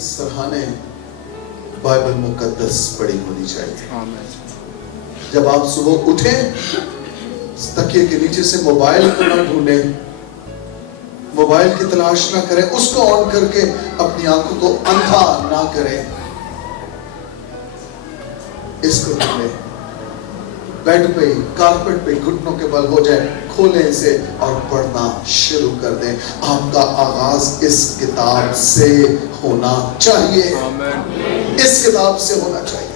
سرہانے Bible مقدس پڑھی ہونی چاہیے. جب آپ صبح اٹھیں تکیے کے نیچے سے موبائل کو نہ ڈھونڈیں, موبائل کی تلاش نہ کریں, اس کو آن کر کے اپنی آنکھوں کو اندھا نہ کریں, اس کو ڈھونڈیں. بیڈ پہ کارپٹ پہ گھٹنوں کے بل ہو جائے, کھولیں اسے اور پڑھنا شروع کر دیں. آپ کا آغاز اس کتاب سے ہونا چاہیے, اس کتاب سے ہونا چاہیے.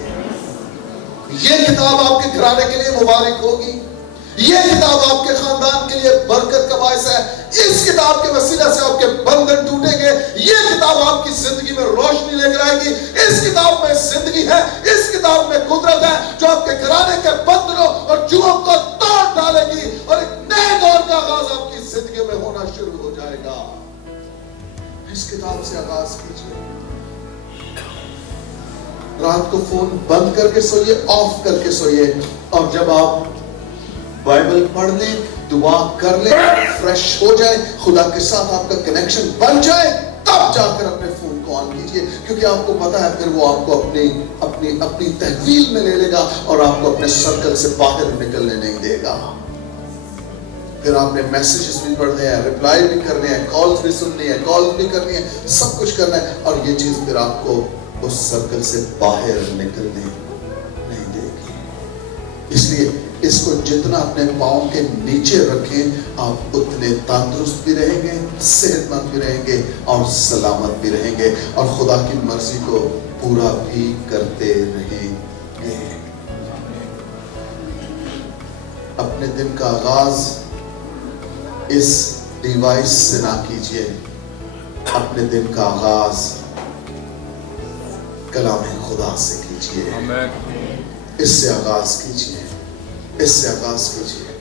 یہ کتاب آپ کے گھرانے کے لیے مبارک ہوگی, یہ کتاب آپ کے خاندان کے لیے برکت کا باعث ہے. اس کتاب کے وسیلہ سے آپ کے بندھن ٹوٹیں گے. یہ کتاب آپ کی زندگی میں روشنی لے کر آئے گی. اس کتاب میں زندگی ہے, اس کتاب میں قدرت ہے جو آپ کے گھرانے کے بندھنوں اور جوؤں کو توڑ ڈالے گی, اور ایک نئے دور کا آغاز آپ کی زندگی میں ہونا شروع ہو جائے گا. اس کتاب سے آغاز کیجیے. رات کو فون بند کر کے سوئیے, آف کر کے سوئیے, اور جب آپ بائبل پڑھ لیں, دعا کر لیں, فریش ہو جائیں, خدا کے ساتھ آپ کا کنیکشن بن جائے, تب جا کر اپنے فون کو آن کیجئے. کیونکہ آپ کو پتا ہے پھر وہ آپ کو اپنی تحویل میں لے لے گا اور آپ کو اپنے سرکل سے باہر نکلنے نہیں دے گا. پھر آپ نے میسیجز بھی پڑھنے ہیں, ریپلائی بھی کرنے ہیں, کالز بھی سننی ہے, کالز بھی کرنی ہے, سب کچھ کرنا ہے, اور یہ چیز پھر آپ کو اس سرکل سے باہر نکلنے نہیں دے گی. اس لیے اس کو جتنا اپنے پاؤں کے نیچے رکھیں, آپ اتنے تندرست بھی رہیں گے, صحت مند بھی رہیں گے, اور سلامت بھی رہیں گے, اور خدا کی مرضی کو پورا بھی کرتے رہیں گے. اپنے دن کا آغاز اس ڈیوائس سے نہ کیجیے, اپنے دن کا آغاز کلام خدا سے کیجیے. اس سے آغاز کیجیے, اس سے آغاز کیجیے.